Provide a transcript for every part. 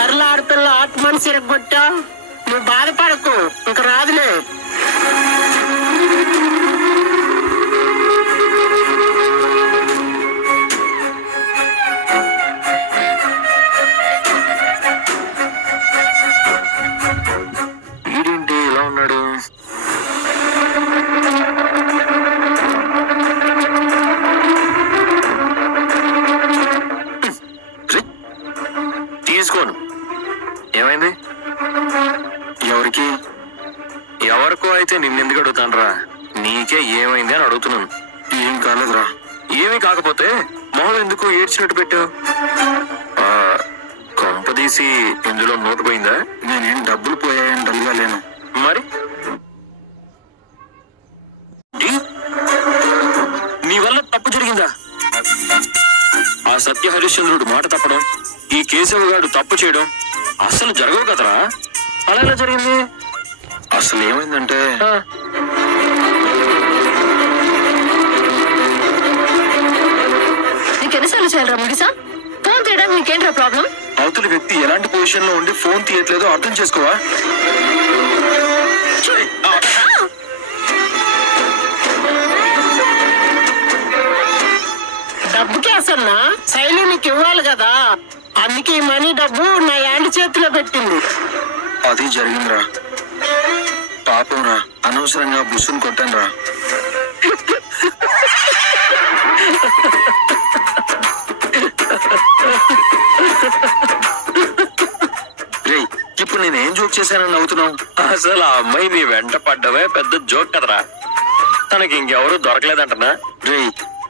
బర్రెల ఆడపిల్ల ఆత్మని సిరగొట్టా. నువ్వు బాధపడకు, ఇంక రాదులే. వీడేంటి ఇలా ఉన్నాడు? తీసుకోను. ఏమైంది? ఎవరికి? ఎవరికో అయితే నిన్నెందుకు అడుగుతానరా? నీకే ఏమైంది అని అడుగుతున్నాను. ఏం కాలేదురా. ఏమీ కాకపోతే మొహం ఎందుకు ఏడ్చినట్టు పెట్టావు? కొంపదీసి ఇందులో నోటు పోయిందా? నేనేం డబ్బులు పోయాయని డల్గా లేను. మరి నీ వల్ల తప్పు జరిగిందా? ఆ సత్య హరిశ్చంద్రుడు మాట తప్పడం, ఈ కేశవగాడు తప్పు చేయడం అసలు జరగవు కదరా. అలా ఎలా జరిగింది? అసలు ఏమైందంటే నీకెన్నిసార్లు చేయాలరా ముగిసా? ఫోన్ తీయడానికి నీకేంట్రా ప్రాబ్లం? అవతలి వ్యక్తి ఎలాంటి పొజిషన్ లో ఉండి ఫోన్ తీయట్లేదో అర్థం చేసుకోవా? డబ్బుకి అసలు శైలి నీకు ఇవ్వాలి కదా, అందుకే ఈ మనీ డబ్బు నా యాండి చేతిలో పెట్టింది. అది జరిగిందిరా. పాపం రా, అనవసరంగా బుస్సును కొట్టాను రా. ఇప్పుడు నేనేం జోక్ చేశానని నవ్వుతున్నావు? అసలు ఆ అమ్మాయి నీ వెంట పడ్డవే పెద్ద జోక్ కదరా. తనకి ఇంకెవరూ దొరకలేదంటనా? రే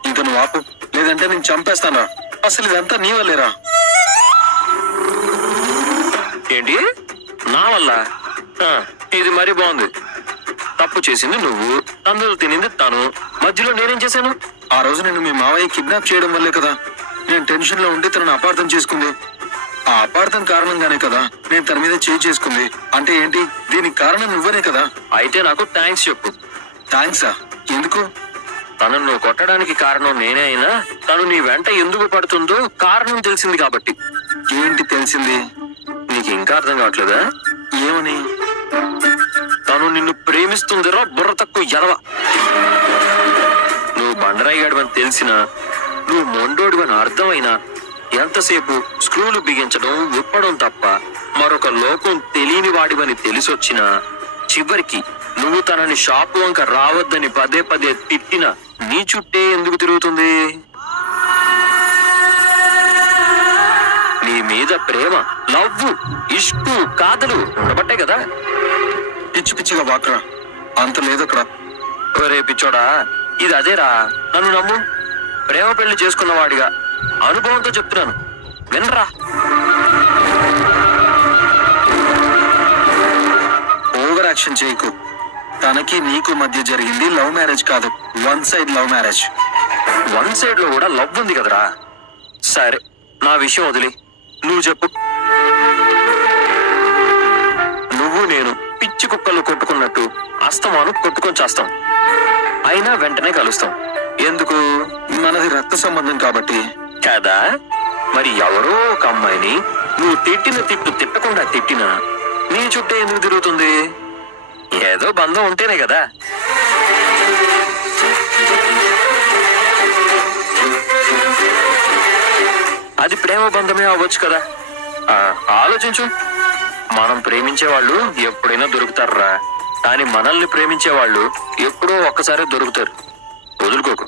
ఇంక నువ్వు ఆపు, లేదంటే నేను చంపేస్తానా. అసలు ఇదంతా నీ వల్లేరా. ఏంటి నా వల్ల? ఇది మరీ బాగుంది. తప్పు చేసింది నువ్వు, అందులో తినింది తను, మధ్యలో నేనేం చేశాను? ఆ రోజు నేను మీ మావయ్య కిడ్నాప్ చేయడం వల్లే కదా నేను టెన్షన్ లో ఉండి తనను అపార్థం చేసుకుంది. ఆ అపార్థం కారణంగానే కదా నేను తన మీద చేయి చేసుకుంది. అంటే ఏంటి? దీనికి కారణం నువ్వనే కదా. అయితే నాకు థ్యాంక్స్ చెప్పు. థ్యాంక్సా? ఎందుకు? తనను నువ్వు కొట్టడానికి కారణం నేనే అయినా తను నీ వెంట ఎందుకు పడుతుందో కారణం తెలిసింది కాబట్టి. ఏంటి తెలిసింది? నీకు ఇంకా అర్థం కావట్లేదా? ఏమని? తను నిన్ను ప్రేమిస్తుందిరా బుర్ర తక్కువ ఎదవ. నువ్వు బండరాయిగాడివని తెలిసినా, నువ్వు మొండోడివని అర్థమైనా ఎంతసేపు స్క్రూలు బిగించడం విప్పడం తప్ప మరొక లోకం తెలియని వాడివని తెలిసొచ్చినా చివరికి నువ్వు తనని షాపు వంక రావద్దని పదే పదే తిట్టినా నీ చుట్టే ఎందుకు తిరుగుతుంది? నీ మీద ప్రేమ, లవ్వు, ఇష్కు, కాదలు ఉండబట్టే కదా. పిచ్చి పిచ్చిగా వాక్రా, అంత లేదక్కడ. ఒరే పిచ్చోడా, ఇది అదేరా. నన్ను నమ్ము, ప్రేమ పెళ్లి చేసుకున్నవాడిగా అనుభవంతో చెప్తున్నాను, వినరా. ఓవర్ యాక్షన్ చేయకు. తనకి నీకు మధ్య జరిగింది లవ్ మ్యారేజ్ కాదు, one side love marriage. One side లో కూడా లవ్ ఉంది కదరా. సరే, నా విషయం వదిలి నువ్వు చెప్పు. నువ్వు నేను పిచ్చి కుక్కలు కొట్టుకున్నట్టు అస్తమాను కొట్టుకొని చేస్తాం, అయినా వెంటనే కలుస్తాం. ఎందుకు? మనది రక్త సంబంధం కాబట్టి కదా. మరి ఎవరో ఒక అమ్మాయిని నువ్వు తిట్టిన తిట్టు తిట్టకుండా తిట్టినా నీ చుట్టే ఎందుకు తిరుగుతుంది? ఏదో బంధం ఉంటేనే కదా. అది ప్రేమ బంధమే అవ్వచ్చు కదా. ఆలోచించు. మనం ప్రేమించే వాళ్ళు ఎప్పుడైనా దొరుకుతారా, కానీ మనల్ని ప్రేమించే వాళ్ళు ఎప్పుడో ఒక్కసారి దొరుకుతారు. వదులుకోకు.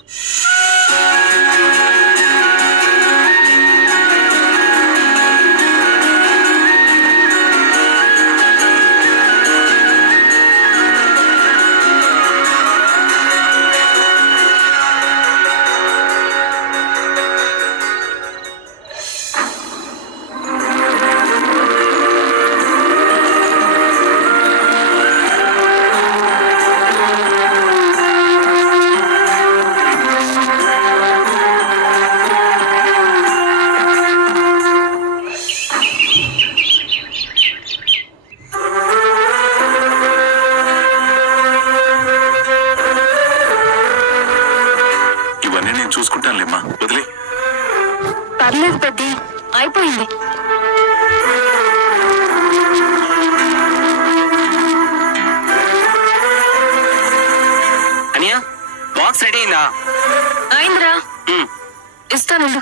చూసుకుంటానులేమ్మా, వదిలే. పర్లేదు పెద్ద, అయిపోయింది. బాక్స్ రెడీ అయిందా? అయిందిరా, ఇస్తానుండు.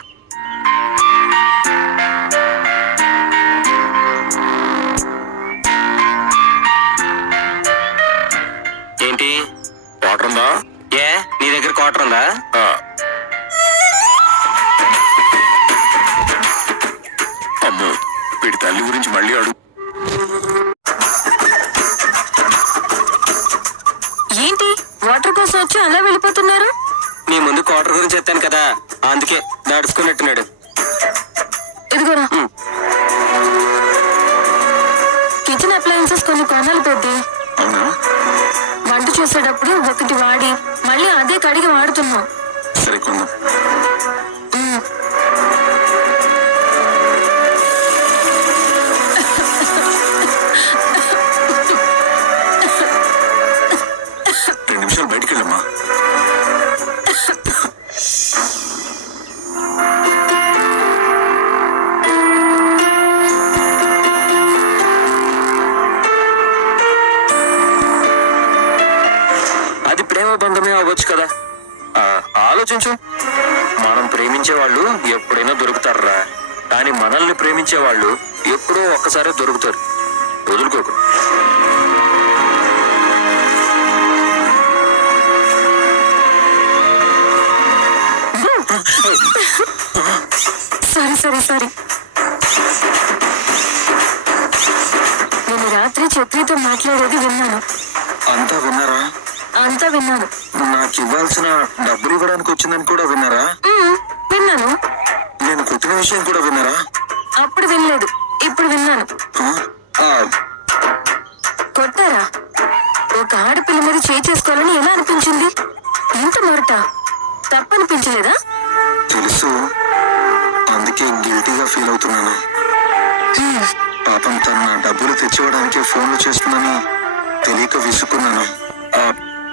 ఏంటి క్వార్టర్ ఉందా? ఏ నీ దగ్గర క్వార్టర్ ఉందా? అమ్మో, వీడి తల్లి గురించి మళ్ళీ అడుగు. ఏంటి వాటర్ కోసం వచ్చి అలా వెళ్ళిపోతున్నారు? నీ ముందు క్వార్టర్ గురించి చెప్తాను కదా, అందుకే నడుచుకున్నట్టున్నాడు. ఇదిగోరా, కిచెన్ అప్లయన్సెస్ కొన్ని కొనాలి పెద్ది. అవునా? వంట చేసేటప్పుడు ఒకటి వాడి మళ్ళీ అదే కడిగి వాడుతున్నాం. సరే కొందాం. రెండు నిమిషాలు బయటికి వెళ్ళమ్మా. అది ప్రేమ బంధమే అవ్వచ్చు కదా. ఆలోచించు, మనం ప్రేమించే వాళ్ళు ఎప్పుడైనా దొరుకుతారా, కానీ మనల్ని ప్రేమించే వాళ్ళు ఎప్పుడో ఒక్కసారి దొరుకుతారు. వదులుకోకు. సరే సరే సరే, నేను రాత్రి చక్రితో మాట్లాడేది విన్నాను. అంతా విన్నారా? అంతా విన్నాను. నాకు ఇవ్వాల్సిన డబ్బులు ఇవ్వడానికి వచ్చిందని కూడా విన్నారా? విన్నాను. నేను కొట్టిన విషయం కూడా విన్నారా? అప్పుడు వినలేదు, ఇప్పుడు విన్నాను. కొట్టారా? ఒక ఆడపిల్ల మీద చేయి చేసుకోవాలని ఎలా అనిపించింది? ఇంత మొరట తప్పనిపించలేదా? తెలుసు, అందుకే గిల్టీగా ఫీల్ అవుతున్నాను. పాపం తన నా డబ్బులు తెచ్చివ్వడానికి ఫోన్లు చేస్తుందని తెలియక విసుకున్నాను.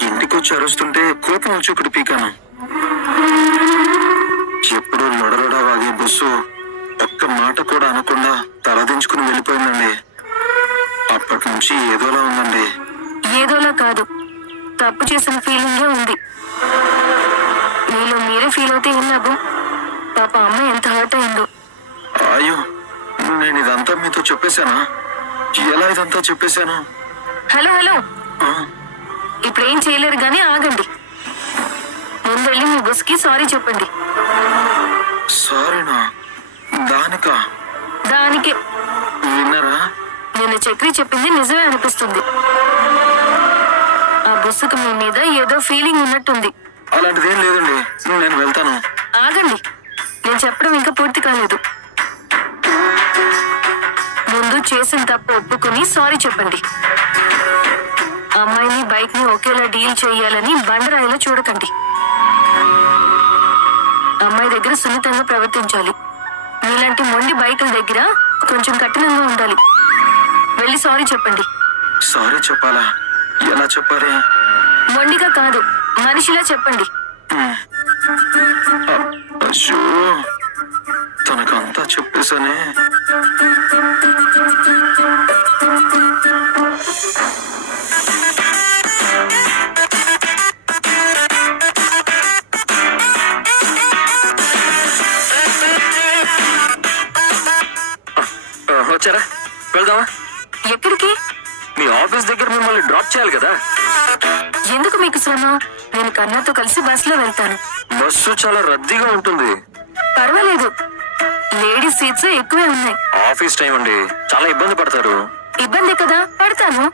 ఇంటికి వచ్చి అరుస్తుంటే కోపం వచ్చి ఒకటి పీకాను. ఎప్పుడు లొడలొడ వాగే బస్సు ఒక్క మాట కూడా అనకుండా తలదించుకుని వెళ్ళిపోయిందండి. అప్పటి నుంచి ఏదోలా ఉందండి. ఏదోలా కాదు, తప్పు చేసిన ఫీలింగే ఉంది. మీలో మీరే ఫీల్ అవుతే ఏం లాభం? పాప అమ్మ ఎంత హర్ట్ అయిందో. అయ్యో, నేను ఇదంతా మీతో చెప్పేశానా? ఎలా ఇదంతా చెప్పేశాను? హలో హలో, ఇప్పుడు ఏం చేయలేరు గానీ ఆగండి. ముందు వెళ్ళి మీ బస్కి సారీ చెప్పండి. సారీనా? దానికా? దానికే. విన్నారా? నేను చక్రి చెప్పింది నిజమే అనిపిస్తుంది. ఆ బస్సుకు మీ మీద ఏదో ఫీలింగ్ ఉన్నట్టుంది. అలాంటిదేం లేదండి, నేను వెళ్తాను. ఆగండి, నేను చెప్పడం ఇంకా పూర్తి కాలేదు. ముందు చేసిన తప్పు ఒప్పుకుని సారీ చెప్పండి. అమ్మాయిని బైక్ ని ఒకేలా డీల్ చేయాలని బండరాయిలో చూడకండి. అమ్మాయి దగ్గర సున్నితంగా ప్రవర్తించాలి. మీలాంటి మొండి బైకుల దగ్గర కొంచెం కఠినంగా ఉండాలి. వెళ్ళి సారీ చెప్పండి. సారీ చెప్పాలా? ఎలా చెప్పాలి? మొండిగా కాదు, మనిషిలా చెప్పండి. అయ్యో, తనకంతా చెప్పేశానే. వచ్చారా? వెళ్దామా? ఎక్కడికి? మీ ఆఫీస్ దగ్గర మిమ్మల్ని డ్రాప్ చేయాలి కదా. ఎందుకు మీకు శ్రమ? నేను కన్నాతో కలిసి బస్సులో వెళ్తాను. బస్సు చాలా రద్దీగా ఉంటుంది. పర్వాలేదు, లేడీస్ సీట్స్ ఎక్కువే ఉన్నాయి. ఆఫీస్ టైం అండి, చాలా ఇబ్బంది పడతారు. ఇబ్బంది కదా, పడతాను.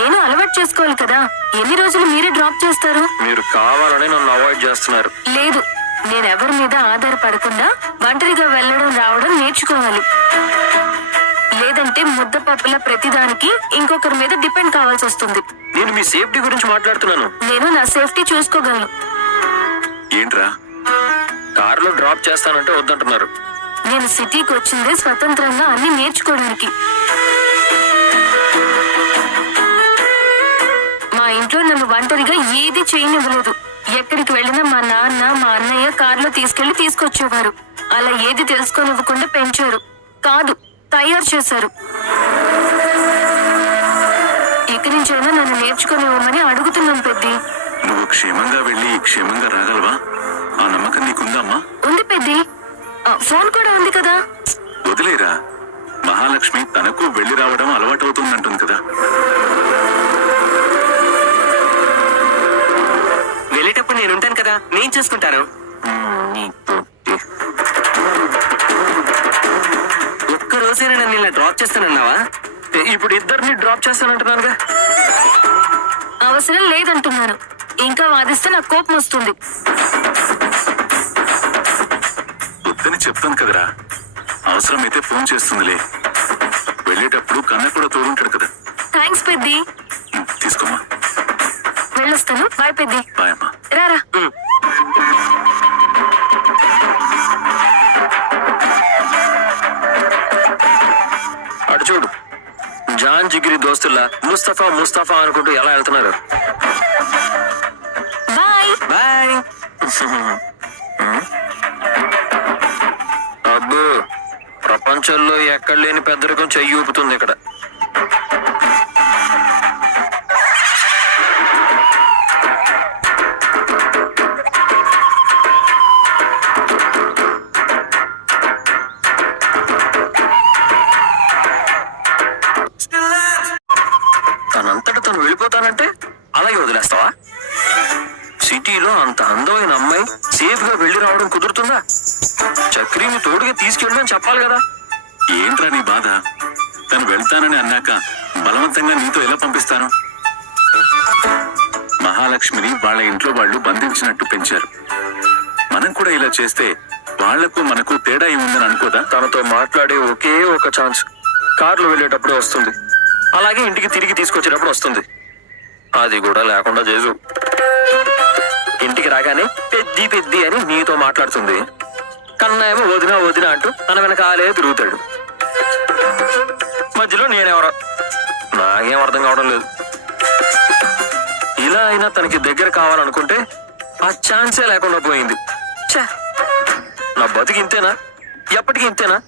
నేను అలవాటు చేసుకోవాలి కదా. ఎన్ని రోజులు మీరే డ్రాప్ చేస్తారు? మీరు కావాలని నన్ను అవాయిడ్ చేస్తున్నారు. లేదు, నేను ఎవరి మీద ఆధారపడకుండా ఒంటరిగా వెళ్ళడం రావడం నేర్చుకోవాలి. లేదంటే ముద్దపప్పుల ప్రతిదానికి ఇంకొకరి మీద డిపెండ్ కావాల్సి వస్తుంది. నేను మీ సేఫ్టీ గురించి మాట్లాడుతున్నాను. నేను నా సేఫ్టీ చూసుకోగలను. ఏంట్రా? కారులో డ్రాప్ చేస్తానంటే వద్దంటున్నారు. నేను సిటీకి వచ్చిందే స్వతంత్రంగా అన్ని నేర్చుకోవడానికి. మా ఇంట్లో నన్ను ఒంటరిగా ఏది చేయనివ్వలేదు. ఎక్కడికి వెళ్ళినా మా నాన్న మా అన్నయ్య కారులో తీసుకెళ్లి తీసుకొచ్చేవారు. అలా ఏది తెలుసుకోనివ్వకుండా పెంచారు కాదు, తయారు చేశారు. ఇక నుంచైనా నన్ను నేర్చుకునేవమని అడుగుతున్నాను పెద్ది. నువ్వు క్షేమంగా వెళ్ళి క్షేమంగా రాగలవా? ఆ నమ్మకం నీకుందా అమ్మా? ఉంది పెద్ది. ఫోన్ కూడా ఉంది కదా. వదిలేరా, మహాలక్ష్మి తనకు వెళ్ళి రావడం అలవాటవుతుందంటుంది కదా. వెళ్ళేటప్పుడు నేను ఉంటాను కదా, నేను చూసుకుంటాను. ఒక్క రోజైనా నన్ను ఇలా డ్రాప్ చేస్తానన్నావా? ఇప్పుడు ఇద్దరిని డ్రాప్ చేస్తానంటున్నానుగా. అవసరం లేదంటున్నాను. ఇంకా వాదిస్తే నాకు కోపం వస్తుంది. వద్దని చెప్తాను కదరా, అవసరమైతే ఫోన్ చేస్తుందిలే. వెళ్ళేటప్పుడు కన్న కూడా తోడుంటాడు కదా. థ్యాంక్స్ పెద్ది. తీసుకోమా. వెళ్ళొస్తాను. బాయ్ పెద్ది. బాయ్ అమ్మా. రారా. అటు చూడు, జాన్ జిగిరి దోస్తుల్లా ముస్తఫా ముస్తఫా అనుకుంటూ ఎలా వెళ్తున్నారు. బాయ్. బాయ్. అబ్బో, ప్రపంచంలో ఎక్కడ లేని పెద్దరికం చెయ్యి ఊపుతుంది ఇక్కడ. తనంతట తను వెళ్ళిపోతానంటే అలాగే వదిలేస్తావా? సిటీలో అంత అందమైన అమ్మాయి సేఫ్ గా వెళ్ళి రావడం కుదురుతుందా? చక్రీని తోడుగా తీసుకెళ్ళని చెప్పాలి కదా. ఏంట్రా నీ బాధ? తను వెళ్తానని అన్నాక బలవంతంగా నీతో ఎలా పంపిస్తాను? మహాలక్ష్మిని వాళ్ళ ఇంట్లో వాళ్ళు బంధించినట్టు పెంచారు. మనం కూడా ఇలా చేస్తే వాళ్లకు మనకు తేడా ఏముందని అనుకోదా? తనతో మాట్లాడే ఒకే ఒక ఛాన్స్ కార్లో వెళ్ళేటప్పుడు వస్తుంది, అలాగే ఇంటికి తిరిగి తీసుకొచ్చేటప్పుడు వస్తుంది. అది కూడా లేకుండా చేసు. ఇంటికి రాగానే పెద్ది పెద్ది అని నీతో మాట్లాడుతుంది. కన్నా ఏమో వదినా వదినా అంటూ తన వెనకాలే తిరుగుతాడు. మధ్యలో నేనెవరో నాకేం అర్థం కావడం లేదు. ఇలా అయినా తనకి దగ్గర కావాలనుకుంటే ఆ ఛాన్సే లేకుండా పోయింది. ఛే, నా బతికి ఇంతేనా? ఎప్పటికీ ఇంతేనా?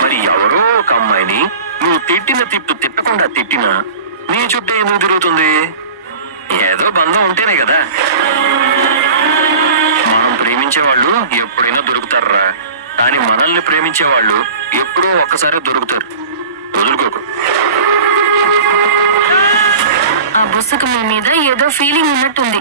మరి ఎవరో ఒక అమ్మాయిని నువ్వు తిట్టిన తిట్టు తిట్టకుండా తిట్టినా నీ చుట్టూ ఎందుకు తిరుగుతుంది? ఏదో బంధం ఉంటేనే కదా. మనం ప్రేమించే వాళ్ళు ఎప్పుడైనా దొరుకుతారా, కానీ మనల్ని ప్రేమించే వాళ్ళు ఎప్పుడో ఒక్కసారి దొరుకుతారు. వదులుకోకు. ఆ బుస్సుకు మీ మీద ఏదో ఫీలింగ్ ఉన్నట్టుంది.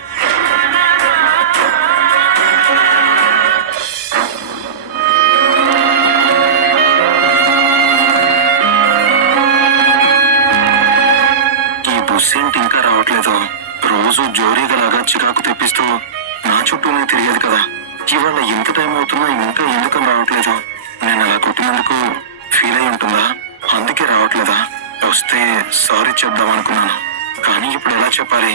ఈ బుస్సేంటి ఇంకా రావట్లేదు? రోజు జోరీగలాగా చిరాకు తెప్పిస్తూ నా చుట్టూనే తిరిగేది కదా. ఇవాళ ఎంత టైం అవుతున్నా ఇంకా ఎందుకని రావట్లేదు? నేను అలా కొట్టినందుకు ఫీల్ అయి ఉంటుందా? అందుకే రావట్లేదా? వస్తే సారీ చెప్దాం అనుకున్నాను, కానీ ఇప్పుడు ఎలా చెప్పాలి?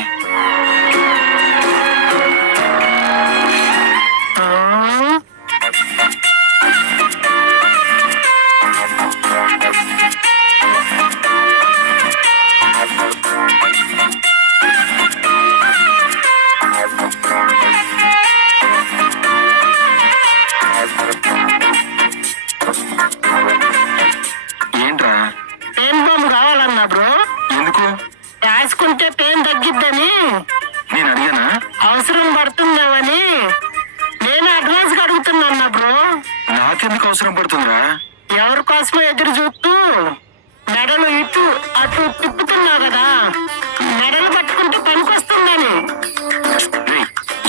ఏంట్రా? పెయిన్ బాంబు కావాలన్నా బ్రో. ఎందుకు? రాసుకుంటే పెయిన్ తగ్గిద్దని. నేను అడిగానా? అవసరం పడుతుందేమని నేను అడ్వాన్స్ గా అడుగుతున్నా బ్రో. నాకెందుకు అవసరం పడుతుందిరా? ఎవరి కోసమో ఎదురు చూస్తూ మెడలు ఇటు అటు తిప్పుతున్నావు కదా, మెడలు పట్టుకుంటే పనికొస్తుందని. రేయ్,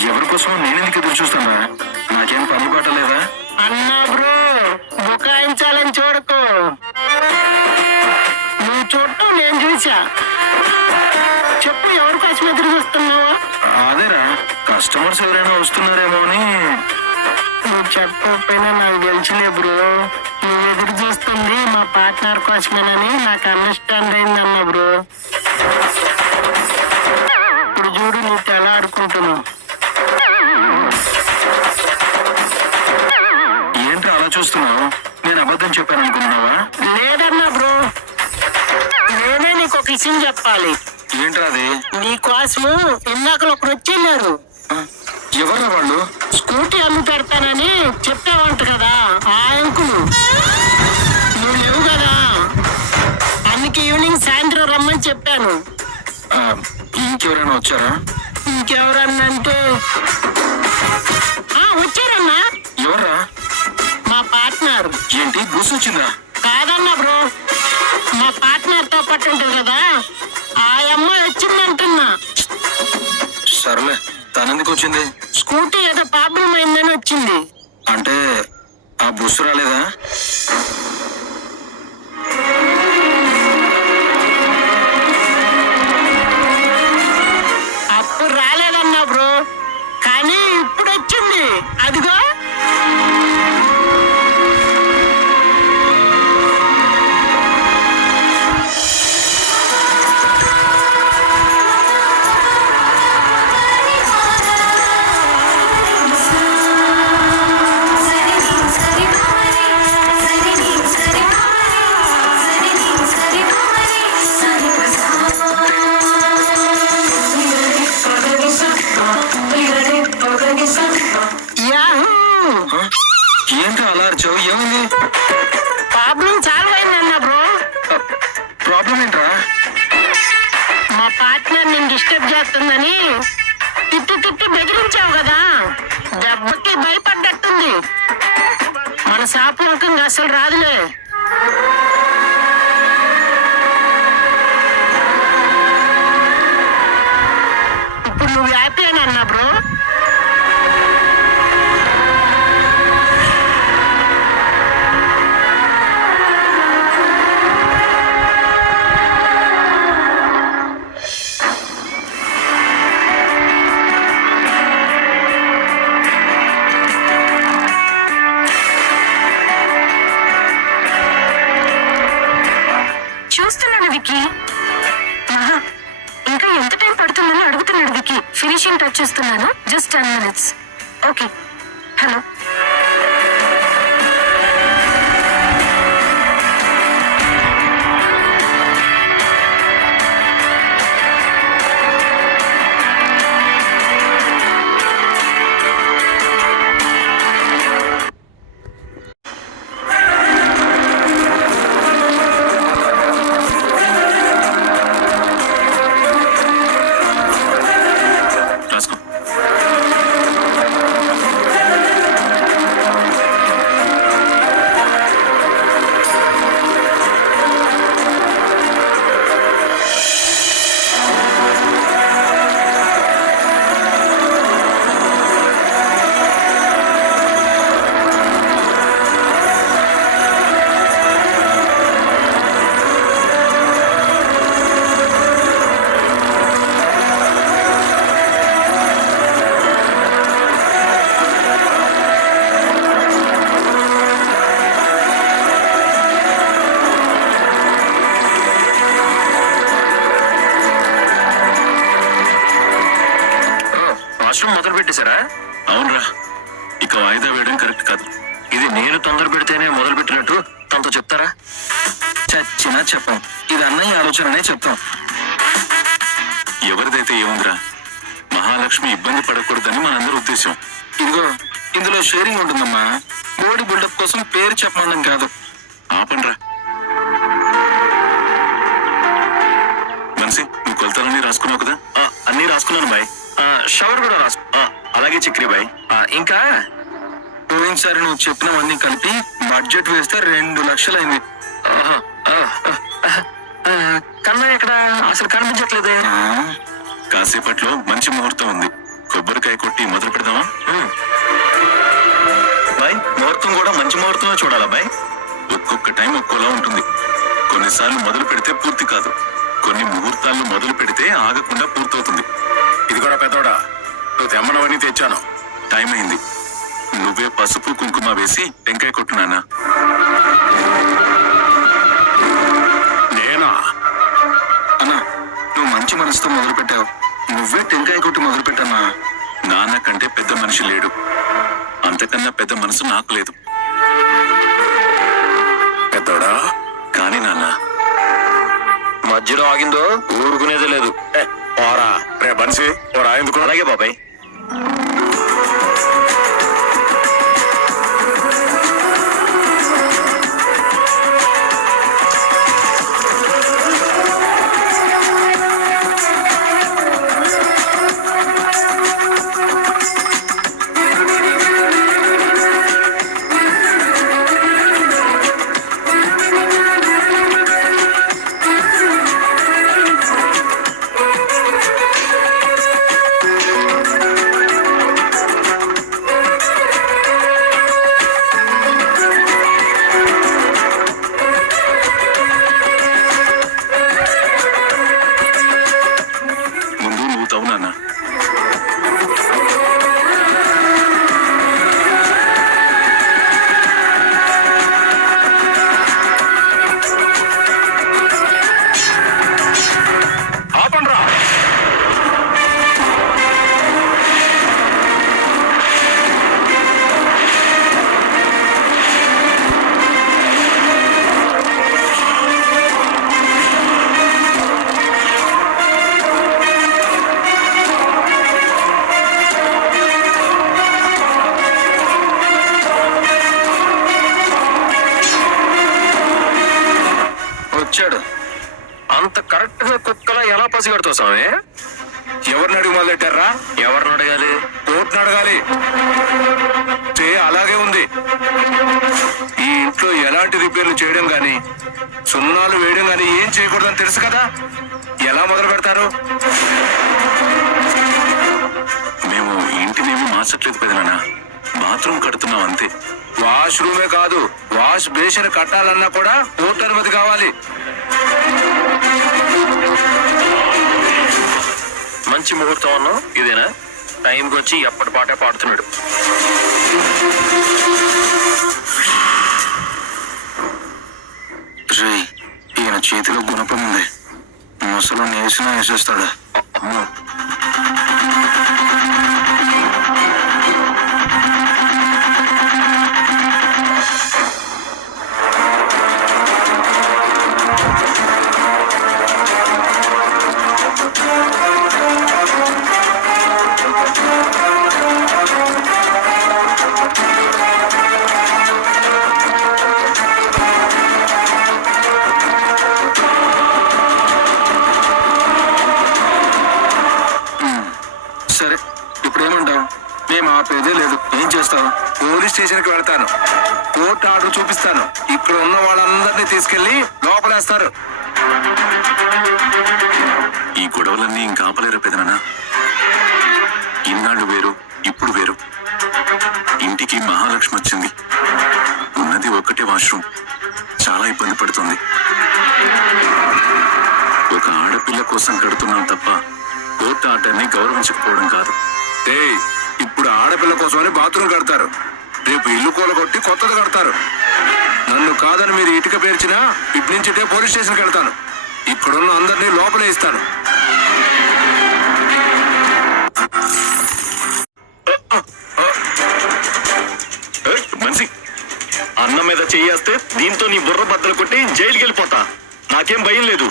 ఎవరి కోసం నేనెందుకు ఎదురు చూస్తున్నా? నాకేం పని పట్టలేదా? అన్నా బ్రో, బుకాయించాలని చూడకు. నువ్వు చూడటం నేను చూసా. చెప్పు, ఎవరి కోసం ఎదురు చూస్తున్నావు? అదేరా, కస్టమర్స్ ఎవరైనా వస్తున్నారేమో అని. నువ్వు చెప్పకపోయినా నాకు తెలుసులే బ్రో. నువ్వు ఎదురు చూస్తుంది మా పార్ట్నర్ కోసమేనని నాకు అండర్స్టాండ్ అయిందన్నా బ్రో. ఇప్పుడు చూడు, నీకు ఎలా ఆడుకుంటున్నావు. ఏంట్రా అలా చూస్తున్నావు? నేను అబద్ధం చెప్పాను అనుకున్నావా? లేదన్నా బ్రో, నేనే నీకు ఒక విషయం చెప్పాలి. ఏంట్రా అది? నీ కోసం ఇందాకలు ఒకరు వచ్చేళ్ళారు. ఎవరు వాళ్ళు? స్కూటీ అమ్మి పెడతానని చెప్పావంట కదా ఆ అంకులు. నువ్వు లేవు కదా, అందుకే ఈవినింగ్ సాయంత్రం రమ్మని చెప్పాను. ఆ, ఇంకెవరైనా వచ్చారా? ఇంకెవరన్నా అంటే వచ్చారన్నా. ఎవరా? మా పార్ట్నర్. ఏంటి బుస్ వచ్చిందా? కాదన్నా బ్రో, మా పార్ట్నర్ తో పాటు ఉంటుంది కదా ఆ అమ్మాయి వచ్చిందంటున్నా. సర్లే, తనెందుకు వచ్చింది? స్కూటీ ఏదో ప్రాబ్లం అయిందని వచ్చింది. అంటే ఆ బుస్ రాలేదా? అప్పుడు రాలేదన్నా బ్రో, కానీ ఇప్పుడు వచ్చింది. అదిగో ఏంట్రా అలా అరిచావు? ఏమైంది? ప్రాబ్లం సాల్వ్ అయిందన్నా బ్రో. ప్రాబ్లం ఏంట్రా? మా పార్ట్నర్ నేను డిస్టర్బ్ చేస్తుందని తిట్టి బెదిరించావు కదా, దెబ్బకి భయపడ్డట్టుంది. మన షాప్ ముఖంగా అసలు రాదులే. ఇప్పుడు నువ్వు హ్యాపీనా బ్రో? చూస్తున్నాను విక్కీ. ఆహా, ఇంకా ఎంత టైం పడుతుందని అడుగుతున్నాడు విక్కీ. ఫినిషింగ్ టచ్ చేస్తున్నాను, జస్ట్ 10 minutes. Okay, hello. రాసుకో. రాష్ట్రం మొదలు పెట్టేశారా? అవునరా, ఇక వాయిదా వేయడం కరెక్ట్ కాదు. ఇది నేను తొందర పెడితేనే మొదలు పెట్టినట్టు తనతో చెప్తారా? చచ్చినా చెప్పాం, ఇది అన్నయ్య ఆలోచననే చెప్తాం. ఎవరిదైతే ఏముందిరా, మహాలక్ష్మి ఇబ్బంది పడకూడదని మనందరి ఉద్దేశం. ఇదిగో ఇందులో షేరింగ్ ఉంటుందమ్మా. బోడీ బిల్డప్ కోసం పేరు చెప్పమనం కాదు. ఆపండ్రా. మనిషి, నువ్వు కొలతలన్నీ రాసుకున్నావు కదా? అన్నీ రాసుకున్నాను బాయ్. షవర్ కూడా రాసు. అలాగే చక్రి బాయ్. ఇంకా పోయినసారి నువ్వు చెప్పినవన్నీ కలిపి బడ్జెట్ వేస్తే 2 లక్షలైంది. కన్నా ఇక్కడ అసలు కనిపించట్లేదే. కాసేపట్లో మంచి ముహూర్తం ఉంది, కొబ్బరికాయ కొట్టి మొదలు పెడదామా? బాయ్, ముహూర్తం కూడా మంచి ముహూర్తమే చూడాలా బాయ్? ఒక్కొక్క టైం ఒక్కోలా ఉంటుంది. కొన్నిసార్లు మొదలు పెడితే పూర్తి కాదు, కొన్ని ముహూర్తాలను మొదలు పెడితే ఆగకుండా పూర్తవుతుంది. ఇది కూడా పెద్దోడా, నువ్వు తెమ్మనవన్నీ తెచ్చాను. టైం అయింది. నువ్వే పసుపు కుంకుమ వేసి టెంకాయ కొట్టున్నానా? నేనా? అన్నా, నువ్వు మంచి మనసుతో మొదలు పెట్టావు, నువ్వే టెంకాయ కొట్టి మొదలు పెట్టన్నా. నాన్న కంటే పెద్ద మనిషి లేడు, అంతకన్నా పెద్ద మనసు నాకు లేదు. పెద్దోడా, కానీ నాన్న, మా మధ్యలో ఆగిందో ఊరుకునేదే లేదు. పోరా రే బన్సీ పోరా ఎందుకు అలాగే బాబాయ్. ముందు నువ్వు తవ్వు నాన్న. ఆపండ్రా. వచ్చాడు. అంత కరెక్ట్ గా కుక్కలా ఎలా పసిగడుతావు స్వామి? ఎవరిని అడిగి మొదలెట్టారా? ఎవరిని అడగాలి? కోర్టును అడగాలి. అలాగే ఉంది. ఈ ఇంట్లో ఎలాంటి రిపేర్లు చేయడం గాని సున్నాలు వేయడం గాని ఏం చేయకూడదని తెలుసు కదా. ఎలా మొదలు పెడతారు? మేము ఇంటినేమి మార్చట్లేదు పెదనాన్న, బాత్రూమ్ కడుతున్నాం అంతే. వాష్రూమే కాదు, వాష్ బేసిన్ కట్టాలన్నా కూడా కోర్టు అనుమతి కావాలి. మంచి ముహూర్తం అన్నావు. ఇదేనా? టైంకి వచ్చి ఎప్పటి పాటే పాడుతున్నాడు. రే ఈయన చేతిలో గుణపం ఉంది, ముసలు నేసినా వేసేస్తాడు. అమ్మో. సరే ఇప్పుడేమంటావు? మేము ఆపేదే లేదు, ఏం చేస్తావు? పోలీస్ స్టేషన్ కి వెళ్తాను, కోర్టు ఆర్డర్ చూపిస్తాను. ఇక్కడ ఉన్న వాళ్ళందరినీ తీసుకెళ్లి లోపలేస్తారు. ఈ గొడవలన్నీ ఇంకా ఆపలేరు పెదనాన్న. ఇన్నాళ్ళు వేరు, ఇప్పుడు వేరు. ఇంటికి మహాలక్ష్మి వచ్చింది, ఉన్నది ఒక్కటే వాష్రూమ్, చాలా ఇబ్బంది పడుతుంది. ఒక ఆడపిల్ల కోసం కడుతున్నాం తప్ప కోర్టు ఆర్డర్ని గౌరవించకపోవడం కాదు. ఇప్పుడు ఆడపిల్ల కోసమని బాత్రూమ్ కడతారు, రేపు ఇల్లు కూలగొట్టి కొత్తది కడతారు. నన్ను కాదని మీరు ఇటుక పేర్చినా ఇటు నుంచి ఇటే పోలీస్ స్టేషన్కి వెళ్తాను. ఇక్కడున్న అందరినీ లోపలే ఇస్తాను. మనిషి అన్నం మీద చెయ్యేస్తే దీంతో నీ బుర్ర బద్దలు కొట్టి జైలుకి వెళ్ళిపోతా. నాకేం భయం లేదు.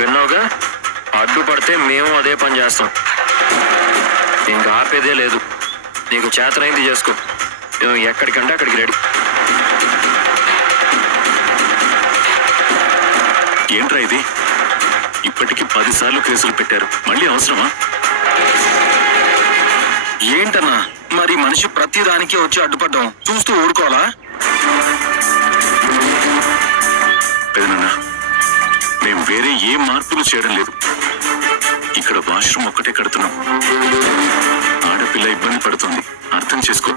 విన్నావుగా, అడ్డుపడితే మేము అదే పని చేస్తాం. ఇంక ఆపేదే లేదు. నీకు చేతనైంది చేసుకో, మేము ఎక్కడికంటే అక్కడికి రెడీ. ఏంట్రా ఇది? ఇప్పటికి 10 సార్లు కేసులు పెట్టారు, మళ్ళీ అవసరమా? ఏంటన్నా మరి మనిషి ప్రతి దానికి వచ్చి అడ్డుపడ్డాం చూస్తూ ఊరుకోవాలా? పెదనాన్న, మేము వేరే ఏ మార్పులు చేయడం లేదు. ఇక్కడ వాష్రూమ్ ఒక్కటే కడుతున్నాం. ఆడపిల్ల ఇబ్బంది పడుతుంది, అర్థం చేసుకో.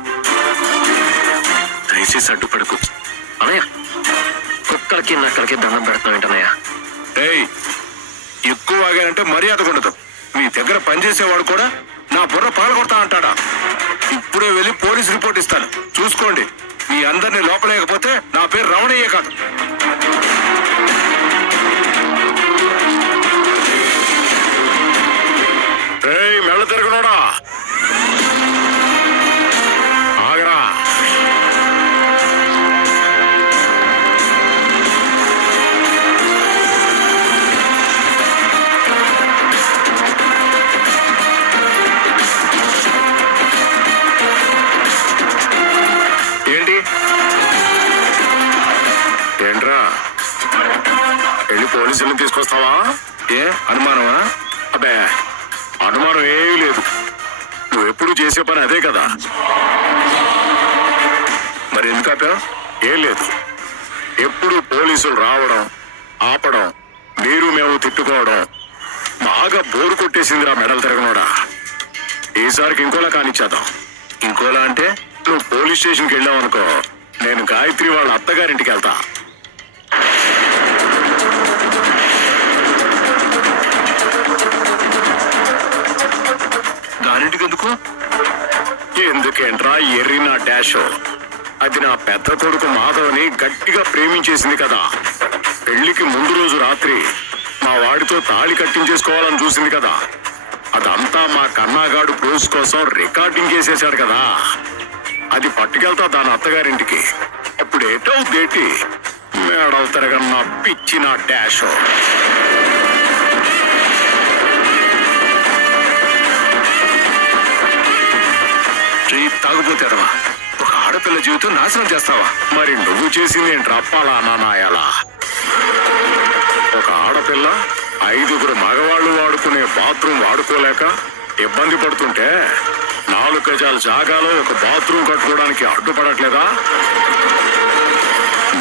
దయచేసి అడ్డుపడకు. అనయ్య, కుక్కలకి నక్కలకి దండం పెడతాం ఏంటన్నయ్య? ఎక్కువ ఆగారంటే మర్యాద ఉండదు. మీ దగ్గర పనిచేసేవాడు కూడా నా బుర్ర పాల్గొడతా అంటాడా? ఇప్పుడే వెళ్ళి పోలీస్ రిపోర్ట్ ఇస్తాను, చూసుకోండి. మీ అందరినీ లోపలేకపోతే నా పేరు రమణయ్యే కాదు. మెళ్ళ తిరగనోడా, ఆగరా. పోలీసులను తీసుకొస్తావా? ఏ అనుమానమా? అబ్బే అనుమానం ఏమీ లేదు. నువ్వు ఎప్పుడు చేసే పని అదే కదా. మరి ఎందుకు ఆపావు? ఏం లేదు. ఎప్పుడు పోలీసులు రావడం ఆపడం మీరు మేము తిట్టుకోవడం బాగా బోరు కొట్టేసిందిరా మెడలు తిరగనోడా. ఈసారికి ఇంకోలా కానిచ్చేద్దాం. ఇంకోలా అంటే నువ్వు పోలీస్ స్టేషన్కి వెళ్ళావు అనుకో, నేను గాయత్రి వాళ్ళ అత్తగారింటికి వెళ్తా. దానింటికి ఎందుకు? ఎందుకేంట్రా ఎర్రి నా డాష్. అది నా పెద్ద కొడుకు మాధవ్ని గట్టిగా ప్రేమించేసింది కదా. పెళ్లికి ముందు రోజు రాత్రి మా వాడితో తాళి కట్టించేసుకోవాలని చూసింది కదా. అదంతా మా కన్నాగాడు ప్రూఫ్స్ కోసం రికార్డింగ్ చేసేశాడు కదా. అది పట్టుకెళ్తా దాని అత్తగారింటికి. అప్పుడు ఏటవుద్దేటి మేడలు తిరగన్న పిచ్చి నా డాష్. తాగుపోతాడవా? ఒక ఆడపిల్ల జీవితం నాశనం చేస్తావా? మరి నువ్వు చేసింది ఏంటి? అప్పాలా నానాయాలా? ఒక ఆడపిల్ల 5 మగవాళ్ళు వాడుకునే బాత్రూమ్ వాడుకోలేక ఇబ్బంది పడుతుంటే 4 గజాల జాగాలో ఒక బాత్రూమ్ కట్టుకోవడానికి అడ్డుపడట్లేదా?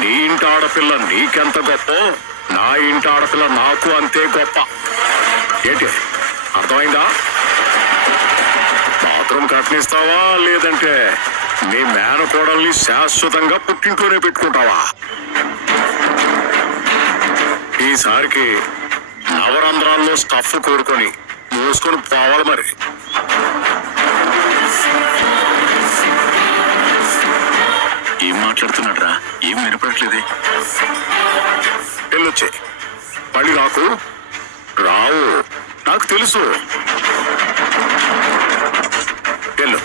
నీ ఇంటి ఆడపిల్ల నీకెంత గొప్ప, నా ఇంటి ఆడపిల్ల నాకు అంతే గొప్ప. ఏంటి అర్థమైందా? బాత్రూమ్ కట్టనిస్తావా లేదంటే నీ మేనకోడల్ని శాశ్వతంగా పుట్టింట్లోనే పెట్టుకుంటావా? ఈసారికి నవరంధ్రాల్లో స్టఫ్ కోరుకొని మూసుకొని పోవాలి. మరి ఏం మాట్లాడుతున్నాడ్రా? ఏం వినపడట్లేదే. వెళ్ళొచ్చే మళ్ళీ నాకు రావు, నాకు తెలుసు. వెళ్ళు.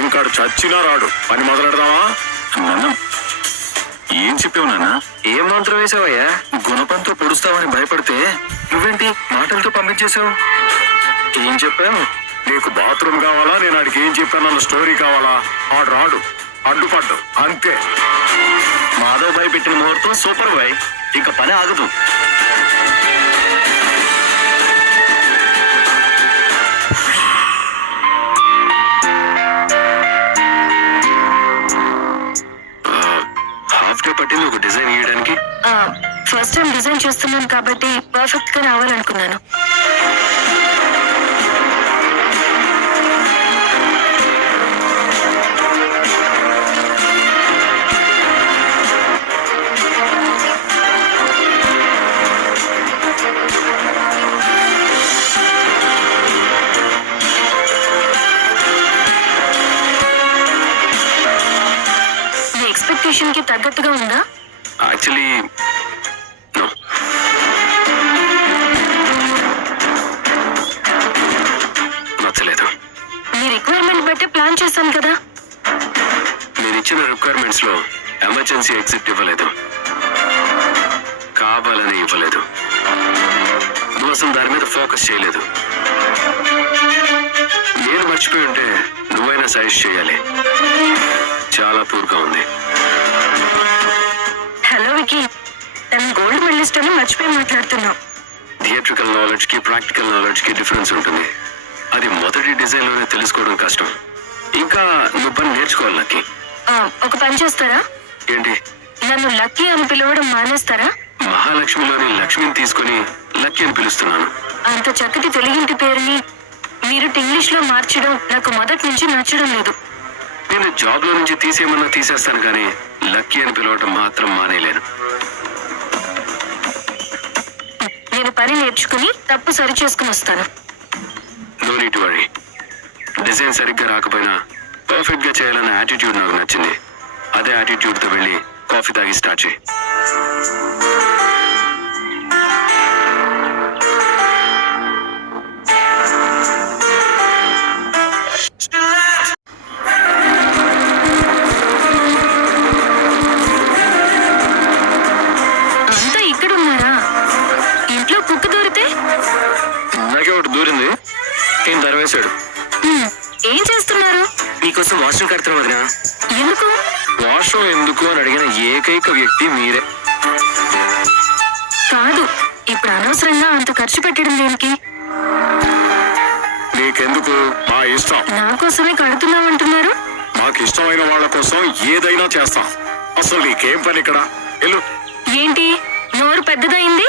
ఇంకాడు చచ్చినా రాడు. పని మొదలెడదామా? నాన్న ఏం చెప్పావు నాన్న? ఏం మంత్రం వేసావయ్యా? గుణపంతో పొడుస్తావని భయపడితే నువ్వేంటి మాటలతో పంపించేశావు? ఏం చెప్పాను? నీకు బాత్రూమ్ కావాలా, నేను ఆడికి ఏం చెప్పానన్న స్టోరీ కావాలా? ఆడు రాడు, అడ్డుపడ్డు అంతే. మాధవ్ భాయ్ పెట్టిన ముహూర్తం సూపర్ భాయ్, ఇంకా పని ఆగదు. హాఫ్ డే పట్టింది ఒక డిజైన్ వేయడానికి. ఫస్ట్ టైం డిజైన్ చేస్తున్నాను కాబట్టి పర్ఫెక్ట్ గా రావాలనుకున్నాను. ఎక్స్పెక్టేషన్ కి తగ్గట్టుగా ఉందా? యాక్చువల్లీ నచ్చలేదు. మీ రిక్వైర్మెంట్ బట్టి ప్లాన్ చేశాను కదా. నేను ఇచ్చిన రిక్వైర్మెంట్స్ లో ఎమర్జెన్సీ ఎగ్జిట్ ఇవ్వలేదు, కావాలని ఇవ్వలేదు. నువ్వు అసలు దాని మీద ఫోకస్ చేయలేదు. నేను మర్చిపోయి ఉంటే నువ్వైనా సజెస్ట్ చేయాలి. చాలా పూర్గా ఉంది. హలో వికీ, తను గోల్డ్ మెడలిస్ట్ అని మర్చిపోయి మాట్లాడుతున్నావు. థియేట్రికల్ నాలెడ్జ్ కి ప్రాక్టికల్ నాలెడ్జ్ కి డిఫరెన్స్ ఉంటుంది. అది మొదటి డిజైన్ లోనే తెలుసుకోవడం కష్టం. ఇంకా నువ్వు పని నేర్చుకోవాలి లక్కీ. ఒక పని చేస్తారా? ఏంటి? నన్ను లక్కీ అని పిలవడం మానేస్తారా? మహాలక్ష్మిలోని లక్ష్మిని తీసుకుని లక్కీ అని పిలుస్తున్నాను. అంత చక్కటి తెలుగింటి పేరుని మీరు ఇంగ్లీష్ లో మార్చడం నాకు మొదటి నుంచి నచ్చడం లేదు. నేను జాబ్ లో నుంచి తీసేయమన్నా తీసేస్తాను, కానీ లక్కీ అని పిలవడం మాత్రం మానేలేను. నేను పని నేర్చుకుని తప్పు సరి చేసుకుని వస్తాను. No need to worry. Design సరిగ్గా రాకపోయినా పర్ఫెక్ట్ గా చేయాలన్న యాటిట్యూడ్ నాకు నచ్చింది. అదే యాటిట్యూడ్ తో వెళ్ళి కాఫీ తాగి స్టార్ట్ చేయి. అంతా ఇక్కడ ఉన్నారా? ఇంట్లో కుక్క దూరితే ఇందాక కోసం వాష్రూమ్ కడుతున్నాం వదినా. ఎందుకు? వాష్రూమ్ ఎందుకు అని అడిగిన ఏకైక వ్యక్తి మీరే. కాదు, ఇప్పుడు అనవసరంగా అంత ఖర్చు పెట్టడం దేనికి? నీకెందుకు? మా ఇష్టం. నా కోసమే కడుతున్నామంటున్నారు. మాకు ఇష్టమైన వాళ్ళ కోసం ఏదైనా చేస్తాం. అసలు నీకేం పని ఇక్కడ? వెళ్ళు. ఏంటి నోరు పెద్దదైంది?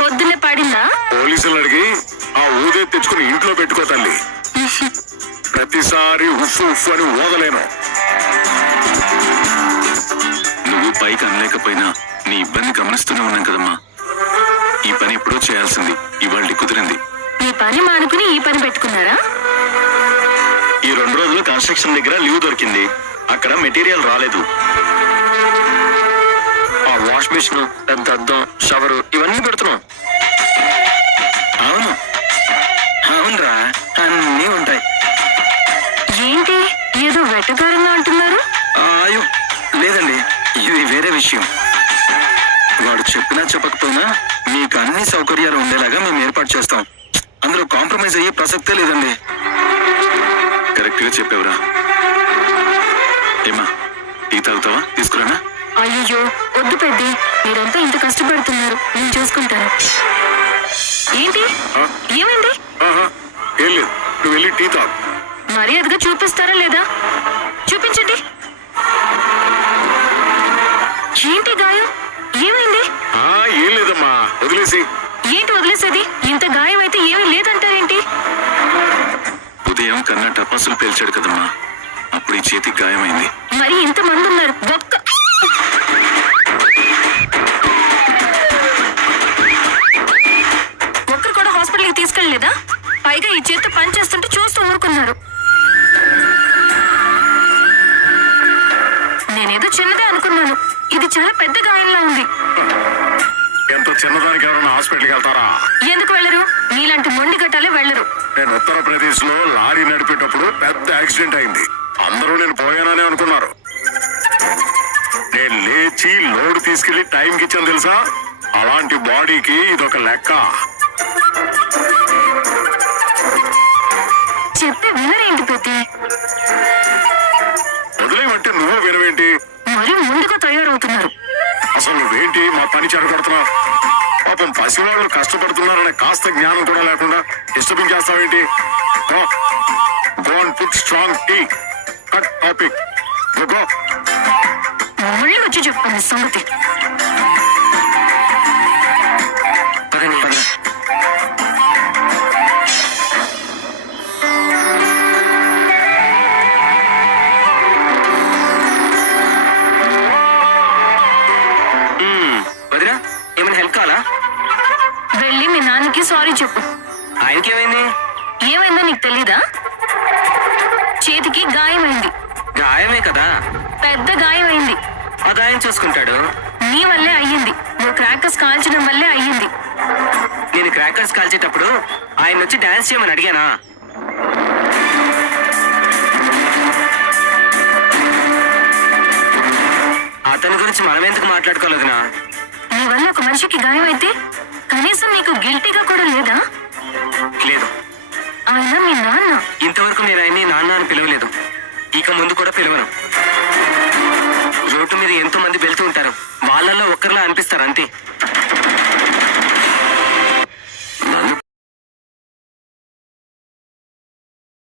పొద్దున్నే పడిందా? పోలీసులు అడిగి ఆ ఊదే తెచ్చుకుని ఇంట్లో పెట్టుకో తల్లి. ప్రతిసారి ఉఫ్ఫు ఉఫ్ఫు అని ఊదలేను. నువ్వు పైకి అనలేకపోయినా నీ ఇబ్బంది గమనిస్తూనే ఉన్నాం కదమ్మా. ఈ పని ఎప్పుడో చేయాల్సింది, ఇవాళ కుదిరింది. ఈ పని మానుకుని ఈ పని పెట్టుకున్నారా? ఈ 2 రోజులు కన్స్ట్రక్షన్ దగ్గర లీవ్ దొరికింది. అక్కడ మెటీరియల్ రాలేదు. ఆ వాష్ మిషన్, పెద్ద అద్దం, షవరు ఇవన్నీ పెడుతున్నాం. అవును అవునరా, అన్నీ ఉంటాయి. ఏంటి ఏదో వెటకారంగా అంటున్నారు? అయ్యో లేదండి, ఇది వేరే విషయం. వాడు చెప్పినా చెప్పకపోయినా మీకు అన్ని సౌకర్యాలు ఉండేలాగా మేము ఏర్పాటు చేస్తాం. అందులో కాంప్రమైజ్ అయ్యే ప్రసక్తే లేదండి. కరెక్ట్ గా చెప్పావురా. ఏమా టీ తాగుతావా? తీసుకురానా? అయ్యో వద్దు పెద్ది, మీరంతా ఇంత కష్టపడుతున్నారు, నేను చూసుకుంటాను. ఏంటి ఏమైంది? ఏం లేదు, నువ్వు వెళ్ళి టీ తాగు. మర్యాదగా చూపిస్తారా లేదా? చూపించండి. ఏంటి గాయం? ఏమైంది? ఏం లేదమ్మా, వదిలేసి. ఏంటి వదిలేసేది? ఇంత గాయం అయితే ఏమీ లేదంటారేంటి? ఉదయం కన్నా టపాసులు పేల్చాడు కదమ్మా, అప్పుడు ఈ చేతికి గాయమైంది. మరి ఇంతమంది ఉన్నారు, ఒక్కరు కూడా హాస్పిటల్కి తీసుకెళ్ళలేదా? పైగా ఈ చేత్తో పని చేస్తుంటే చూస్తూ ఊరుకున్నారు. నేనేదో చిన్నదే అనుకున్నాను, ఇది చాలా పెద్ద గాయంలా ఉంది. ఎంత చిన్నదానికి ఎవరైనా హాస్పిటల్కి వెళ్తారా? ఎందుకు వెళ్ళరు? నీలాంటి మొండి గట్టాలే వెళ్ళరు. నేను ఉత్తరప్రదేశ్ లో లారీ నడిపేటప్పుడు పెద్ద యాక్సిడెంట్ అయింది. అందరూ నేను పోయానని అనుకున్నారు. నేను లేచి లోడ్ తీసుకెళ్లి టైంకి ఇచ్చాను తెలుసా? అలాంటి బాడీకి ఇదొక లెక్క. చెప్తే వినరేంటి పెద్ది? వదిలేమంటే నువ్వు వినవేంటి? మరి ముందుగా తయారవుతున్నారు. అసలు నువ్వేంటి మా పని చెడగొడుతున్నావు? పాపం పసివాళ్ళు కష్టపడుతున్నారనే కాస్త జ్ఞానం కూడా లేకుండా డిస్టర్బింగ్ చేస్తావేంటి? Go and put strong tea. Cut topic. Go. మళ్ళీ వచ్చి చెప్తాను సంగతి. వదినా, ఏమైనా హెల్ప్ కావాలా? వెళ్ళి మీ నాన్నకి సారీ చెప్పు. ఆయనకి ఏమైంది? ఏమైందో నీకు తెలీదా? చేతికి గాయమైంది. గాయమే కదా. పెద్ద గాయమైంది. అది ఆయన చూసుకుంటాడు. నీ వల్లే అయ్యింది. నువ్వు క్రాకర్స్ కాల్చడం వల్లే అయ్యింది. నేను క్రాకర్స్ కాల్చేటప్పుడు ఆయన వచ్చి డాన్స్ చేయమని అడిగానా? అతని గురించి మనం ఎందుకు మాట్లాడుకోలేదునా? నీ వల్ల ఒక మనిషికి గాయం అయితే కనీసం నీకు గిల్టీగా కూడా లేదా? లేదు. ఆయన మీ నాన్న. ఇంతవరకు నేను ఆయన్ని నాన్న అని పిలవలేదు, ఇక ముందు కూడా పిలవను. రోడ్డు మీద ఎంతో మంది వెళ్తూ ఉంటారు, వాళ్ళల్లో ఒక్కరిలా అనిపిస్తారు అంతే.